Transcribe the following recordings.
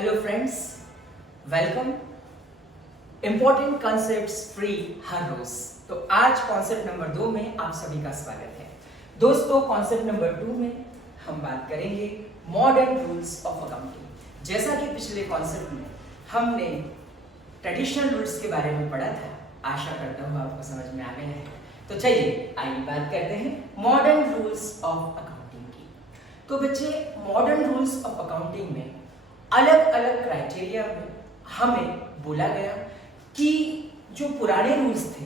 Hello friends, welcome. Important concepts free हर रोज। तो आज कॉन्सेप्ट नंबर 2 में आप सभी का स्वागत है। दोस्तों, कॉन्सेप्ट नंबर 2 में हम बात करेंगे मॉडर्न रूल्स ऑफ अकाउंटिंग। जैसा कि पिछले कॉन्सेप्ट में हमने ट्रेडिशनल रूल्स के बारे में पढ़ा था, आशा करता हूँ आपको समझ में आ गया है। तो चलिए आइए बात करते हैं मॉडर्न रूल्स ऑफ अकाउंटिंग की। तो बच्चे, मॉडर्न रूल्स ऑफ अकाउंटिंग में अलग अलग क्राइटेरिया में हमें बोला गया कि जो पुराने रूल्स थे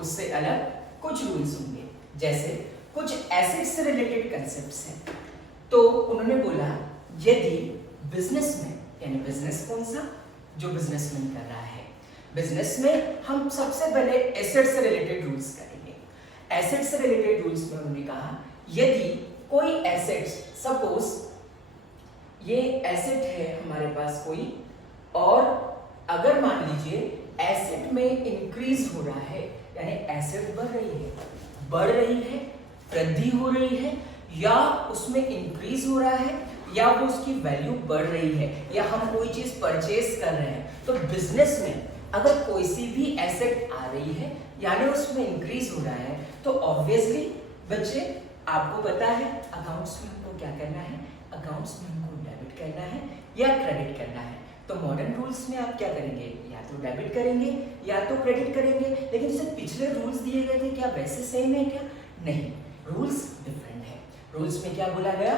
उससे अलग कुछ रूल्स होंगे। जैसे कुछ एसेट से रिलेटेड कंसेप्ट्स हैं। तो उन्होंने बोला यदि बिजनेस में, यानी बिजनेस कौन सा, जो बिजनेसमैन कर रहा है, बिजनेस में हम सबसे पहले एसेट से रिलेटेड रूल्स करेंगे। एसेट से रिलेटेड रूल्स में उन्होंने कहा यदि कोई एसेट, सपोज ये एसेट है हमारे पास कोई, और अगर मान लीजिए एसेट में इंक्रीज हो रहा है, यानी एसेट बढ़ रही है, वृद्धि हो रही है, या उसमें इंक्रीज हो रहा है, या वो उसकी वैल्यू बढ़ रही है, या हम कोई चीज परचेज कर रहे हैं, तो बिजनेस में अगर कोई सी भी एसेट आ रही है यानी उसमें इंक्रीज हो रहा है, तो ऑब्वियसली बच्चे आपको पता है अकाउंट्स में हमको क्या करना है, अकाउंट्स में हमको डेबिट करना है या क्रेडिट करना है। तो मॉडर्न रूल्स में आप क्या करेंगे, या तो डेबिट करेंगे या तो क्रेडिट करेंगे। लेकिन जैसे पिछले रूल्स दिए गए थे, क्या वैसे सेम है क्या? नहीं, रूल्स डिफरेंट है। रूल्स में क्या बोला गया,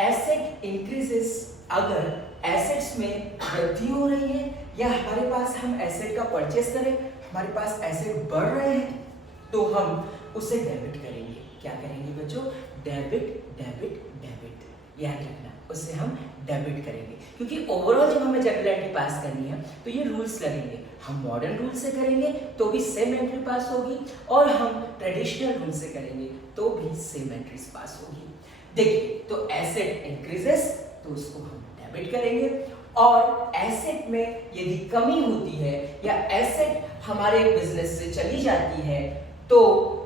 एसेट इंक्रीजेस, अगर एसेट्स में वृद्धि हो रही है या हमारे पास हम एसेट का परचेस करें, हमारे पास एसेट बढ़ रहे हैं, तो हम उसे डेबिट करेंगे। क्या करेंगे बच्चों? डेबिट डेबिट डेबिट, याद रखना, उससे हम डेबिट करेंगे। क्योंकि ओवरऑल जब हमें जनरल पास करनी है तो ये रूल्स लगेंगे। हम मॉडर्न रूल से करेंगे तो भी सेम एंट्री पास होगी, और हम ट्रेडिशनल रूल से करेंगे तो भी सेम एंट्रीज पास होगी। देखिए, तो एसेट इंक्रीजेस तो उसको हम डेबिट करेंगे, और एसेट में यदि कमी होती है या एसेट हमारे बिजनेस से चली जाती है तो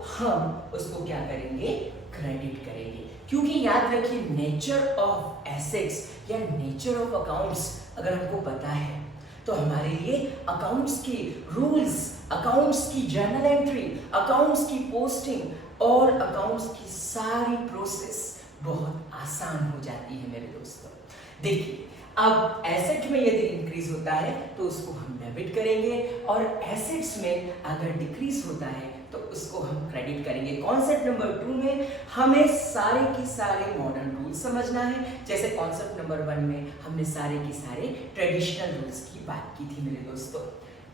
हम उसको क्या करेंगे, क्रेडिट करेंगे। क्योंकि याद रखिए, नेचर ऑफ एसेट्स या नेचर ऑफ अकाउंट्स अगर हमको पता है तो हमारे लिए अकाउंट्स की रूल्स, अकाउंट्स की जर्नल एंट्री, अकाउंट्स की पोस्टिंग और अकाउंट्स की सारी प्रोसेस बहुत आसान हो जाती है मेरे दोस्तों। देखिए, अब एसेट में यदि इंक्रीज होता है तो उसको हम डेबिट करेंगे, और एसेट्स में अगर डिक्रीज होता है तो उसको हम क्रेडिट करेंगे। कॉन्सेप्ट नंबर 2 में हमें सारे के सारे मॉडर्न रूल्स समझना है। जैसे कॉन्सेप्ट नंबर 1 में हमने सारे के सारे ट्रेडिशनल रूल्स की बात की थी मेरे दोस्तों।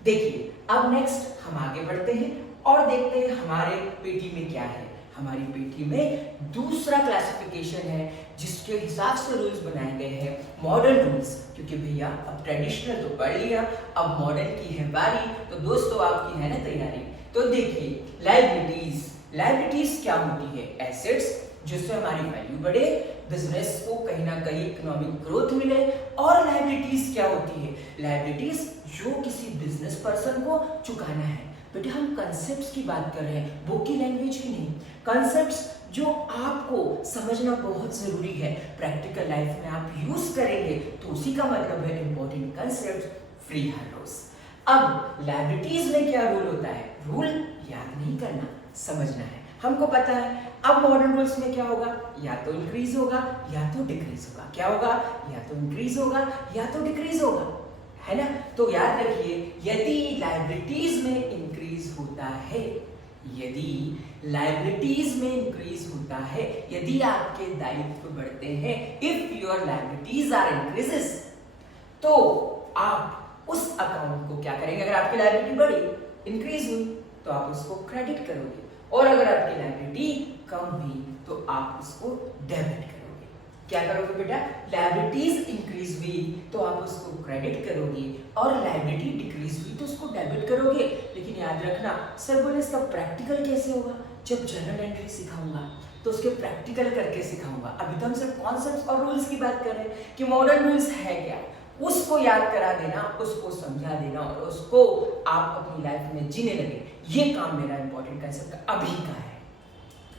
देखिए, अब नेक्स्ट हम आगे बढ़ते हैं और देखते हैं हमारे पेटी में क्या है। हमारी पेटी में दूसरा क्लासिफिकेशन है जिसके हिसाब से रूल्स बनाए गए हैं, मॉडर्न रूल्स। क्योंकि भैया अब ट्रेडिशनल तो पढ़ लिया, अब मॉडर्न की है बारी, तो दोस्तों आपकी है ना तैयारी। तो देखिए, लायबिलिटीज क्या होती है? एसेट्स जिससे हमारी वैल्यू बढ़े, बिजनेस को कहीं ना कहीं इकोनॉमिक ग्रोथ मिले। और लायबिलिटीज क्या होती है? लायबिलिटीज जो किसी बिजनेस पर्सन को चुकाना है। बेटे, हम कंसेप्ट्स की बात कर रहे हैं, बुक की लैंग्वेज की नहीं। कंसेप्ट्स जो आपको समझना बहुत जरूरी है, प्रैक्टिकल लाइफ में आप यूज करेंगे, तो उसी का मतलब है इंपॉर्टेंट कंसेप्ट फ्री हर रोज। अब लायबिलिटीज में क्या रूल होता है? रूल याद नहीं करना, समझना है, हमको पता है। अब मॉडर्न रूल्स में क्या होगा? या तो इंक्रीज होगा या तो डिक्रीज होगा। क्या होगा? या तो इंक्रीज होगा या तो डिक्रीज होगा, है ना? तो याद रखिए, यदि लायबिलिटीज में इंक्रीज होता है, यदि लायबिलिटीज में इंक्रीज होता है, यदि आपके दायित्व बढ़ते हैं, if your liabilities are increases, तो आप उस अकाउंट को क्या करेंगे? अगर आपकी लायबिलिटी बढ़ी, इंक्रीज हुई, तो आप उसको क्रेडिट करोगे, और अगर आपकी लायबिलिटी कम हुई तो आप उसको डेबिट करोगे। क्या करोगे बेटा? लायबिलिटीज इंक्रीज हुई तो आप उसको क्रेडिट करोगे, और लायबिलिटी डिक्रीज हुई तो उसको डेबिट करोगे। लेकिन याद रखना, सर बोले इसका प्रैक्टिकल कैसे होगा? जब जनरल एंट्री सिखाऊंगा तो उसके प्रैक्टिकल करके सिखाऊंगा। अभी तो हम सिर्फ कॉन्सेप्ट्स और रूल्स की बात कर रहे हैं कि मॉडर्न रूल्स है क्या, उसको याद करा देना, उसको समझा देना, और उसको आप अपनी लाइफ में जीने लगे। ये काम मेरा इंपॉर्टेंट कंसेप्ट अभी का है।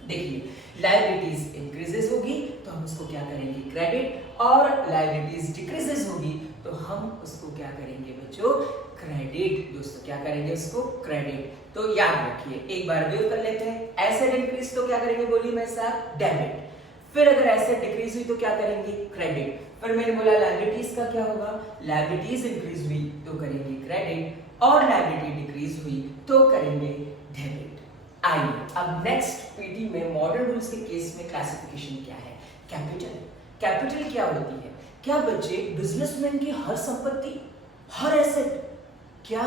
देखिए, लायबिलिटीज इंक्रीजेस होगी तो हम उसको क्या करेंगे? क्रेडिट, और लायबिलिटीज डिक्रीजेस होगी तो हम उसको क्या करेंगे बच्चों, क्रेडिट। दोस्तों क्या करेंगे उसको, क्रेडिट। तो याद रखिए, एक बार रिव्यू कर लेते हैं। एसेट इंक्रीज तो क्या करेंगे, बोलिए मेरे साथ, डेबिट। फिर अगर एसेट डिक्रीज हुई तो क्या करेंगे, क्रेडिट। फिर मैंने बोला लायबिलिटीज का क्या होगा, लायबिलिटीज इंक्रीज हुई तो करेंगे क्रेडिट, और लायबिलिटी डिक्रीज हुई तो करेंगे डेबिट। आइए अब नेक्स्ट पीटी में मॉडर्न रूल्स के केस में क्लासिफिकेशन क्या है। कैपिटल, कैपिटल क्या होती है? क्या बच्चे बिजनेसमैन की हर संपत्ति, हर एसेट क्या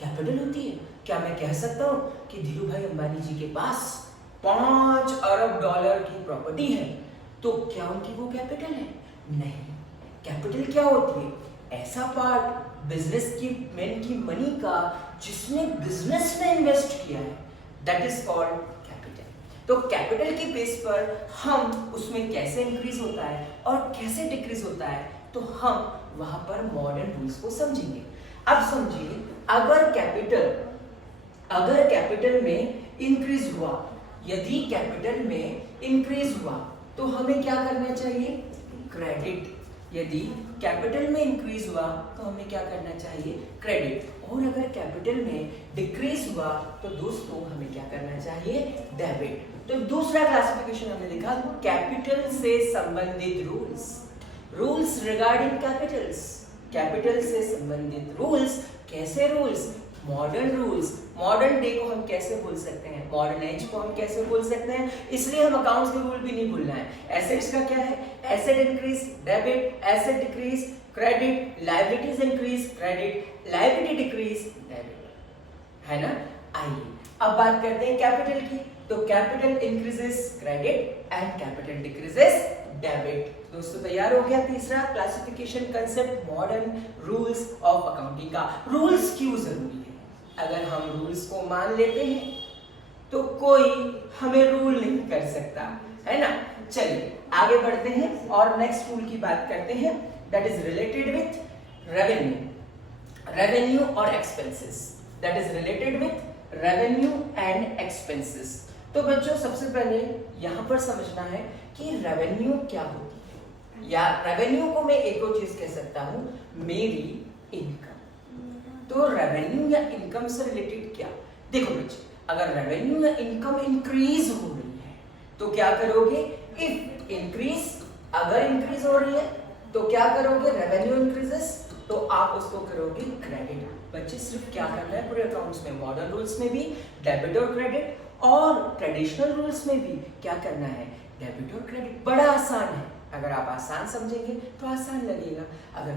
कैपिटल होती है? क्या मैं कह सकता हूं कि धीरू भाई अंबानी जी के पास 5 अरब डॉलर की प्रॉपर्टी है तो क्या उनकी वो कैपिटल है? नहीं। कैपिटल क्या होती है? ऐसा पार्ट बिजनेस की मैन की मनी का जिसने बिजनेस में इन्वेस्ट किया है, दैट इज कॉल्ड कैपिटल। तो कैपिटल के बेस पर हम उसमें कैसे इंक्रीज होता है और कैसे डिक्रीज होता है तो हम वहां पर मॉडर्न रूल्स को समझेंगे। अब समझिए, अगर कैपिटल में इंक्रीज हुआ, यदि कैपिटल में इंक्रीज हुआ तो हमें क्या करना चाहिए, क्रेडिट। यदि कैपिटल में इंक्रीज हुआ तो हमें क्या करना चाहिए, क्रेडिट। और अगर कैपिटल में डिक्रीज हुआ तो दोस्तों हमें क्या करना चाहिए, डेबिट। तो दूसरा क्लासिफिकेशन हमने देखा कैपिटल से संबंधित rules, rules regarding Capitals, capital से संबंधित रूल्स। कैसे rules, modern rules. Modern day को हम कैसे बोल सकते हैं, मॉडर्न एज को हम कैसे बोल सकते हैं, इसलिए हम अकाउंट्स के रूल भी नहीं भूलना है। एसेट्स का क्या है, asset increase debit, asset decrease credit, liabilities increase credit, liability decrease debit, है ना। आइए अब बात करते हैं कैपिटल की। तो capital increases credit and capital decreases debit. दोस्तों तैयार हो गया तीसरा classification concept, modern rules of accounting का। रूल्स क्यों जरूरी है? अगर हम रूल्स को मान लेते हैं तो कोई हमें रूल नहीं कर सकता, है ना। चलिए आगे बढ़ते हैं और नेक्स्ट रूल की बात करते हैं, that is related with revenue, revenue और expenses, that is related with revenue and expenses. तो बच्चों सबसे पहले यहां पर समझना है कि रेवेन्यू क्या होती है, या रेवेन्यू को मैं एक और चीज कह सकता हूं, मेरी इनकम। तो रेवेन्यू या इनकम से रिलेटेड क्या, देखो बच्चे, अगर रेवेन्यू या इनकम इंक्रीज हो रही है तो क्या करोगे, इफ इंक्रीज, अगर इंक्रीज हो रही है तो क्या करोगे, रेवेन्यू इंक्रीजेस तो आप उसको करोगे क्रेडिट। बच्चे सिर्फ क्या करना है पूरे अकाउंट्स में, मॉडर्न रूल्स में भी डेबिट और क्रेडिट, और ट्रेडिशनल रूल्स में भी क्या करना है, डेबिट और क्रेडिट। बड़ा आसान है, अगर आप आसान समझेंगे तो आसान लगेगा, अगर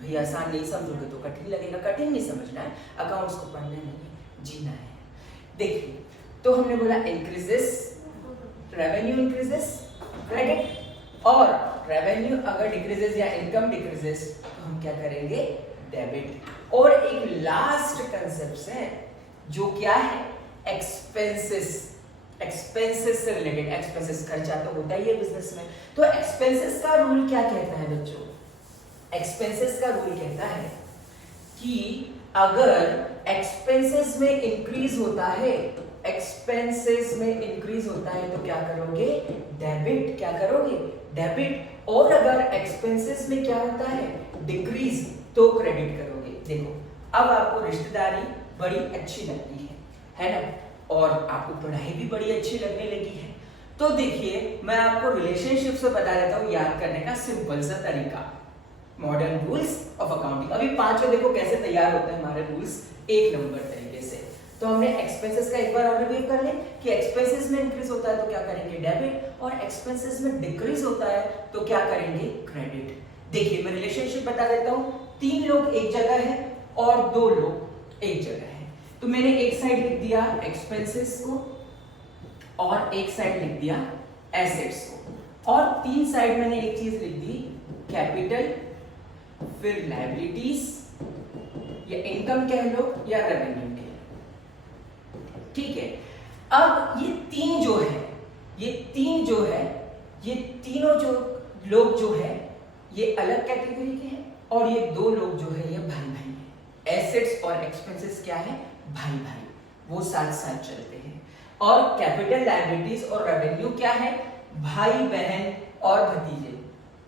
भाई आसान नहीं समझोगे तो कठिन लगेगा। कठिन नहीं समझना है, अकाउंट्स को पढ़ना नहीं है, जीना है। देखिए तो हमने बोला इंक्रीजेस, रेवेन्यू इंक्रीजेस क्रेडिट, और रेवेन्यू अगर डिक्रीजेस या इनकम डिक्रीजेस तो हम क्या करेंगे, डेबिट। और एक लास्ट कंसेप्ट है जो क्या है, एक्सपेंसेस। एक्सपेंसेस से रिलेटेड, एक्सपेंसेस खर्चा तो होता ही है बिजनेस में, तो एक्सपेंसेस का रूल क्या कहता है बच्चों, एक्सपेंसेस का रूल कहता है कि अगर एक्सपेंसेस में इंक्रीज होता है, एक्सपेंसेस में इंक्रीज होता है तो क्या करोगे, डेबिट। क्या करोगे, डेबिट। और अगर एक्सपेंसेस में क्या होता है, डिक्रीज, तो क्रेडिट करोगे। देखो अब आपको रिश्तेदारी बड़ी अच्छी लगती है ना, और आपको पढ़ाई भी बड़ी अच्छी लगने लगी है। तो देखिए मैं आपको रिलेशनशिप से बता देता हूँ याद करने का सिंपल सा तरीका, मॉडर्न रूल्स ऑफ अकाउंटिंग। अभी पांचों देखो कैसे तैयार होते हैं हमारे रूल्स, एक नंबर तरीके से। तो हमने एक्सपेंसेस का एक बार और रिव्यू कर ले कि एक्सपेंसेस में इंक्रीज होता है तो क्या करेंगे, डेबिट, और एक्सपेंसेस में डिक्रीज होता है तो क्या करेंगे, क्रेडिट। देखिए मैं रिलेशनशिप बता देता हूँ, 3 लोग एक जगह है और 2 लोग एक जगह है। तो मैंने एक साइड लिख दिया एक्सपेंसेस को और एक साइड लिख दिया एसेट्स को, और 3 साइड मैंने एक चीज लिख दी, कैपिटल, फिर लायबिलिटीज या इनकम कह लो या रेवेन्यू कह लो, ठीक है। अब ये तीन जो है, ये तीनों जो लोग जो है ये अलग कैटेगरी के हैं, और ये 2 लोग जो है ये भाई भाई हैं। एसेट्स और एक्सपेंसेस क्या है, भाई भाई, वो साथ साथ चलते हैं। और कैपिटल, लायबिलिटीज और रेवेन्यू क्या है, भाई बहन और भतीजे,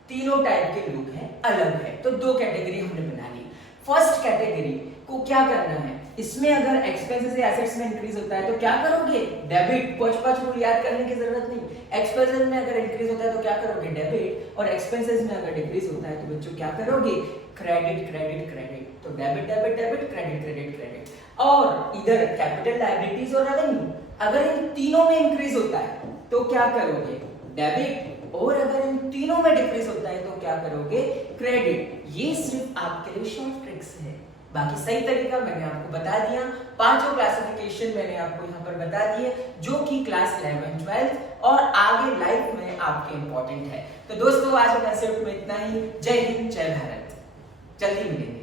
तीनों टाइप के लोग हैं, अलग है। तो दो कैटेगरी हमने बना ली। फर्स्ट कैटेगरी को क्या करना है, इसमें अगर एक्सपेंसेस या एसेट्स में इंक्रीज होता है तो क्या करोगे, डेबिट। पांच रूल याद करने की जरूरत नहीं। एक्सपेंसेस में अगर इंक्रीज होता है तो क्या करोगे, डेबिट। और एक्सपेंसेस में अगर डिक्रीज होता है तो बच्चों क्या करोगे, क्रेडिट क्रेडिट क्रेडिट। तो debit debit debit, credit credit credit. और इधर कैपिटल लायबिलिटीज और रेवेन्यू, अगर इन तीनों में इंक्रीज होता है तो क्या करोगे, डेबिट। और अगर इन तीनों में डिक्रीज होता है तो क्या करोगे, क्रेडिट। ये सिर्फ आपके लिए शॉर्ट ट्रिक्स है, बाकी सही तरीका मैंने आपको बता दिया। पांचों क्लासिफिकेशन मैंने आपको यहाँ पर बता दिए, जो कि क्लास 11, 12 और आगे लाइफ में आपके इंपॉर्टेंट है। तो दोस्तों आज के कंसेप्ट में इतना ही। जय हिंद, जय भारत, जल्दी मिलेंगे।